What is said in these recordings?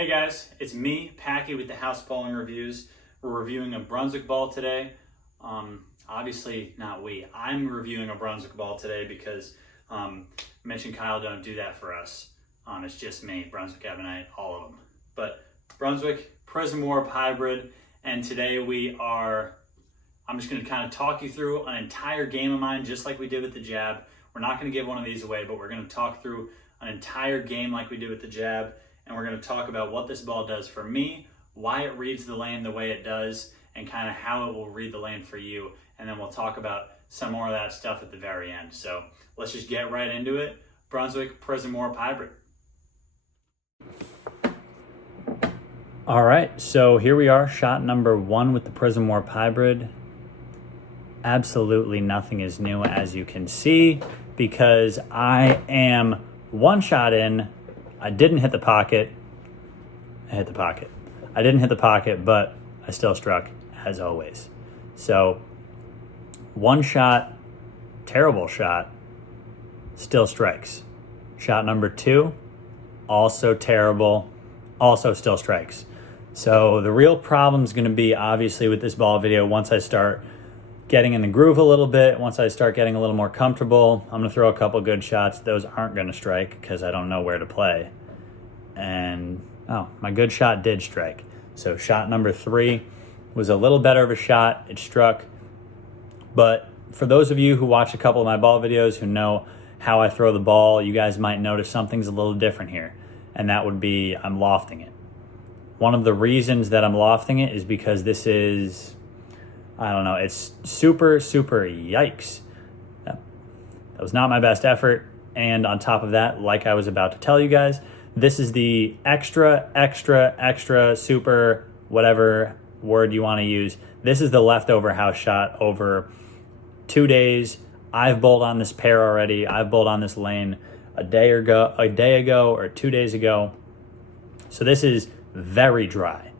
Hey guys, it's me, Packy with the House Bowling Reviews. We're reviewing a Brunswick ball today. Obviously not we. I'm reviewing a Brunswick ball today because Mitch and Kyle don't do that for us. It's just me, Brunswick Ebonite, all of them. But Brunswick Prism Warp Hybrid, and today I'm just going to kind of talk you through an entire game of mine just like we did with the jab. We're not going to give one of these away, but we're going to talk through an entire game like we did with the jab. And we're going to talk about what this ball does for me, why it reads the lane the way it does, and kind of how it will read the lane for you. And then we'll talk about some more of that stuff at the very end. So let's just get right into it. Brunswick Prism Warp Hybrid. All right, so here we are, shot number 1 with the Prism Warp Hybrid. Absolutely nothing is new, as you can see, because I am one shot in. I didn't hit the pocket. I hit the pocket. I didn't hit the pocket, but I still struck, as always. So, one shot, terrible shot, still strikes. Shot number 2, also terrible, also still strikes. So, the real problem is going to be, obviously, with this ball video, once I start getting in the groove a little bit, once I start getting a little more comfortable, I'm going to throw a couple good shots. Those aren't going to strike because I don't know where to play. And, oh, my good shot did strike. So shot number 3 was a little better of a shot. It struck. But for those of you who watch a couple of my ball videos who know how I throw the ball, you guys might notice something's a little different here. And that would be I'm lofting it. One of the reasons that I'm lofting it is because this is, I don't know, it's super yikes. That was not my best effort. And on top of that, like I was about to tell you guys, this is the extra super, whatever word you want to use. This is the leftover house shot over 2 days. I've bowled on this pair already. I've bowled on this lane a day ago or 2 days ago. So this is very dry.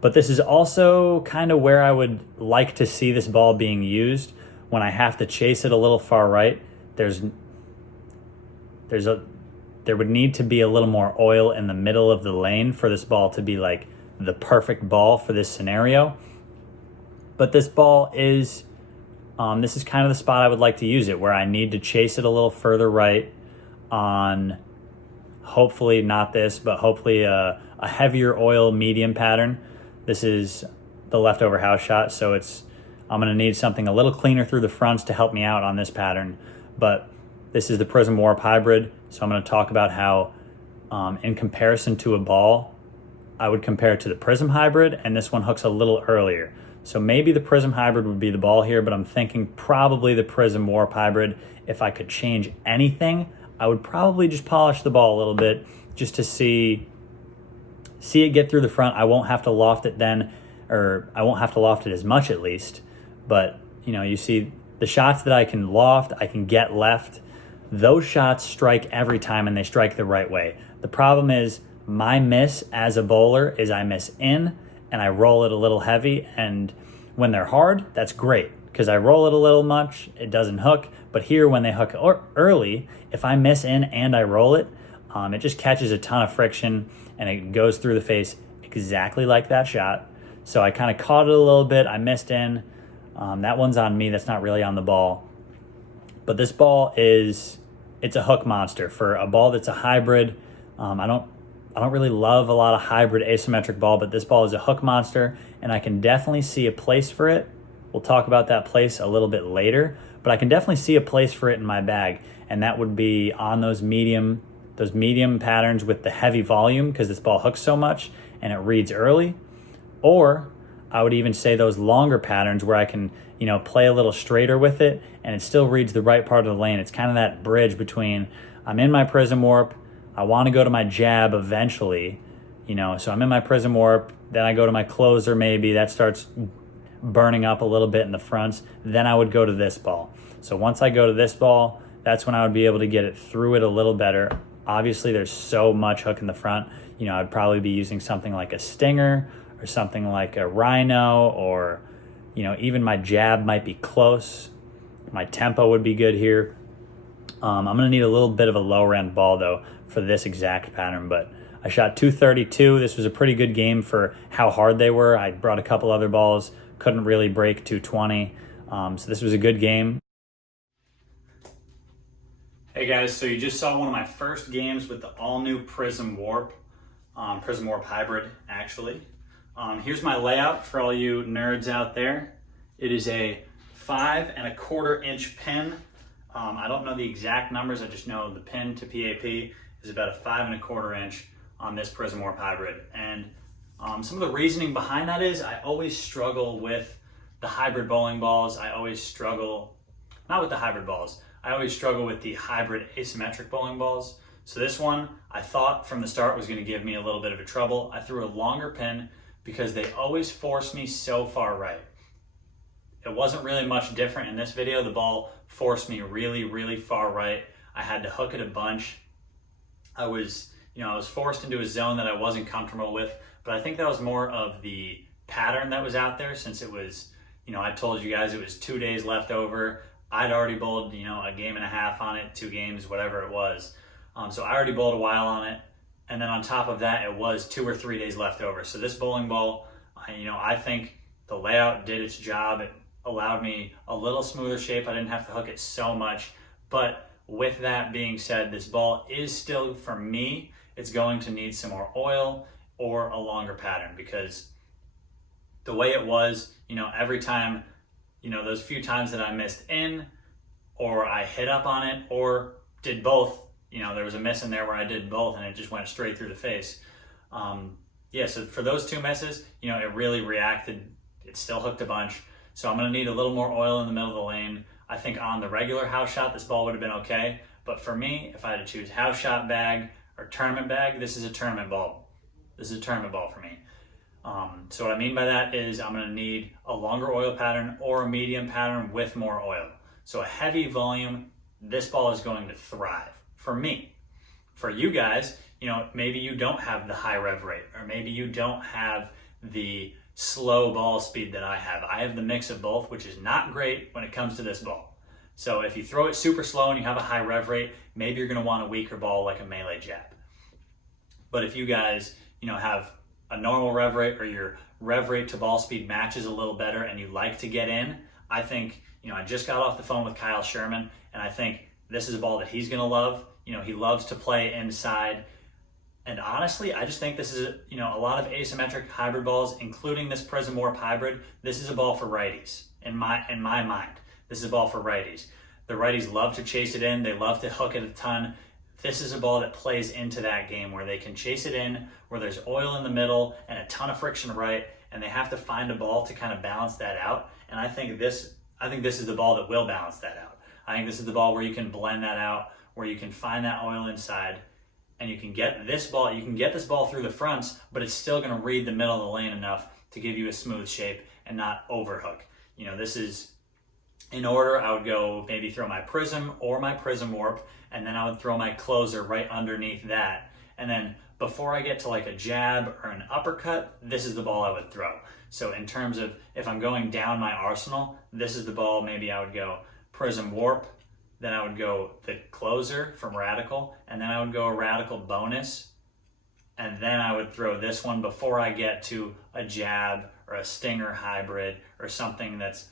But this is also kind of where I would like to see this ball being used when I have to chase it a little far right. There would need to be a little more oil in the middle of the lane for this ball to be like the perfect ball for this scenario. But this ball is, this is kind of the spot I would like to use it, where I need to chase it a little further right on, hopefully not this, but hopefully a heavier oil medium pattern. This is the leftover house shot, so I'm going to need something a little cleaner through the fronts to help me out on this pattern. But this is the Prism Warp Hybrid, so I'm going to talk about how, in comparison to a ball, I would compare it to the Prism Hybrid, and this one hooks a little earlier. So maybe the Prism Hybrid would be the ball here, but I'm thinking probably the Prism Warp Hybrid. If I could change anything, I would probably just polish the ball a little bit just to see it get through the front. I won't have to loft it then, or I won't have to loft it as much at least. But, you know, you see the shots that I can loft, I can get left, those shots strike every time and they strike the right way. The problem is my miss as a bowler is I miss in and I roll it a little heavy, and when they're hard, that's great because I roll it a little much, it doesn't hook. But here when they hook early, if I miss in and I roll it, it just catches a ton of friction and it goes through the face exactly like that shot. So I kind of caught it a little bit. I missed in. That one's on me. That's not really on the ball. But this ball it's a hook monster for a ball that's a hybrid. I don't really love a lot of hybrid asymmetric ball, but this ball is a hook monster, and I can definitely see a place for it. We'll talk about that place a little bit later, but I can definitely see a place for it in my bag, and that would be on those medium patterns with the heavy volume, because this ball hooks so much and it reads early. Or I would even say those longer patterns where I can, play a little straighter with it and it still reads the right part of the lane. It's kind of that bridge between I'm in my Prism Warp, I want to go to my jab eventually, so I'm in my Prism Warp, then I go to my closer maybe, that starts burning up a little bit in the fronts, then I would go to this ball. So once I go to this ball, that's when I would be able to get it through it a little better. Obviously, there's so much hook in the front. I'd probably be using something like a Stinger or something like a Rhino, or, even my jab might be close. My tempo would be good here. I'm going to need a little bit of a lower end ball, though, for this exact pattern, but I shot 232. This was a pretty good game for how hard they were. I brought a couple other balls, couldn't really break 220. So this was a good game. Hey guys, so you just saw one of my first games with the all-new Prism Warp Hybrid, actually. Here's my layout for all you nerds out there. It is a 5 1/4 inch pin. I don't know the exact numbers, I just know the pin to PAP is about a 5 1/4 inch on this Prism Warp Hybrid. And some of the reasoning behind that is I always struggle with the hybrid bowling balls. I always struggle, not with the hybrid balls, I always struggle with the hybrid asymmetric bowling balls. So this one, I thought from the start was gonna give me a little bit of a trouble. I threw a longer pin because they always force me so far right. It wasn't really much different in this video. The ball forced me really, really far right. I had to hook it a bunch. I was forced into a zone that I wasn't comfortable with, but I think that was more of the pattern that was out there, since it was, I told you guys it was 2 days left over. I'd already bowled, a game and a half on it, 2 games, whatever it was. So I already bowled a while on it. And then on top of that, it was 2 or 3 days left over. So this bowling ball, I think the layout did its job. It allowed me a little smoother shape. I didn't have to hook it so much. But with that being said, this ball is still, for me, it's going to need some more oil or a longer pattern, because the way it was, every time, those few times that I missed in, or I hit up on it, or did both, there was a miss in there where I did both and it just went straight through the face. So for those 2 misses, it really reacted. It still hooked a bunch. So I'm gonna need a little more oil in the middle of the lane. I think on the regular house shot, this ball would have been okay. But for me, if I had to choose house shot bag or tournament bag, this is a tournament ball. This is a tournament ball for me. So what I mean by that is I'm gonna need a longer oil pattern or a medium pattern with more oil. So a heavy volume, this ball is going to thrive for me. For you guys, maybe you don't have the high rev rate, or maybe you don't have the slow ball speed that I have. I have the mix of both, which is not great when it comes to this ball. So if you throw it super slow and you have a high rev rate, maybe you're gonna want a weaker ball like a melee jab. But if you guys, have a normal rev rate, or your rev rate to ball speed matches a little better and you like to get in, I think, I just got off the phone with Kyle Sherman, and I think this is a ball that he's gonna love. He loves to play inside. And honestly, I just think this is, a lot of asymmetric hybrid balls, including this Prism Warp Hybrid, this is a ball for righties, in my mind. This is a ball for righties. The righties love to chase it in, they love to hook it a ton. This is a ball that plays into that game, where they can chase it in, where there's oil in the middle and a ton of friction right, and they have to find a ball to kind of balance that out. And I think this is the ball that will balance that out. I think this is the ball where you can blend that out, where you can find that oil inside, and you can get this ball through the fronts, but it's still gonna read the middle of the lane enough to give you a smooth shape and not overhook. This is, in order, I would go maybe throw my Prism or my Prism Warp, and then I would throw my closer right underneath that. And then before I get to like a jab or an uppercut, this is the ball I would throw. So in terms of if I'm going down my arsenal, this is the ball. Maybe I would go Prism Warp, then I would go the closer from Radical, and then I would go a Radical bonus, and then I would throw this one before I get to a jab or a stinger hybrid or something that's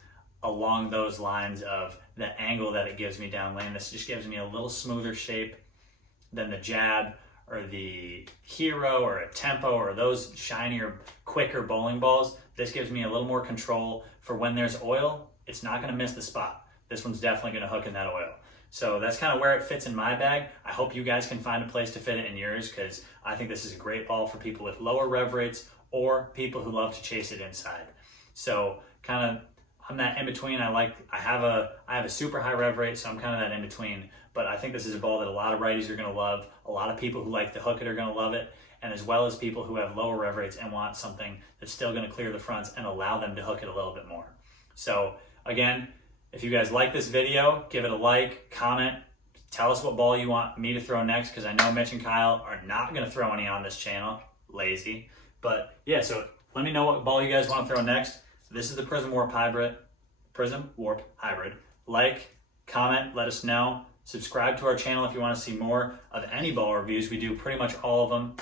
along those lines of the angle that it gives me down lane. This just gives me a little smoother shape than the jab or the hero or a tempo or those shinier, quicker bowling balls. This gives me a little more control for when there's oil. It's not gonna miss the spot. This one's definitely gonna hook in that oil. So that's kind of where it fits in my bag. I hope you guys can find a place to fit it in yours, because I think this is a great ball for people with lower rev rates or people who love to chase it inside. So kind of, I'm that in between. I have a super high rev rate, so I'm kind of that in between. But I think this is a ball that a lot of righties are gonna love. A lot of people who like to hook it are gonna love it. And as well as people who have lower rev rates and want something that's still gonna clear the fronts and allow them to hook it a little bit more. So again, if you guys like this video, give it a like, comment, tell us what ball you want me to throw next, because I know Mitch and Kyle are not gonna throw any on this channel, lazy. But yeah, so let me know what ball you guys want to throw next. This is the Prism Warp Hybrid. Like, comment, let us know. Subscribe to our channel if you want to see more of any ball reviews. We do pretty much all of them.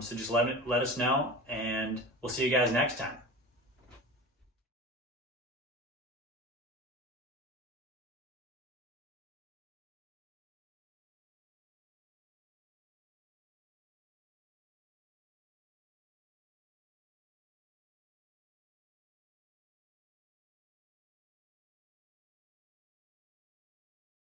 So just let us know, and we'll see you guys next time.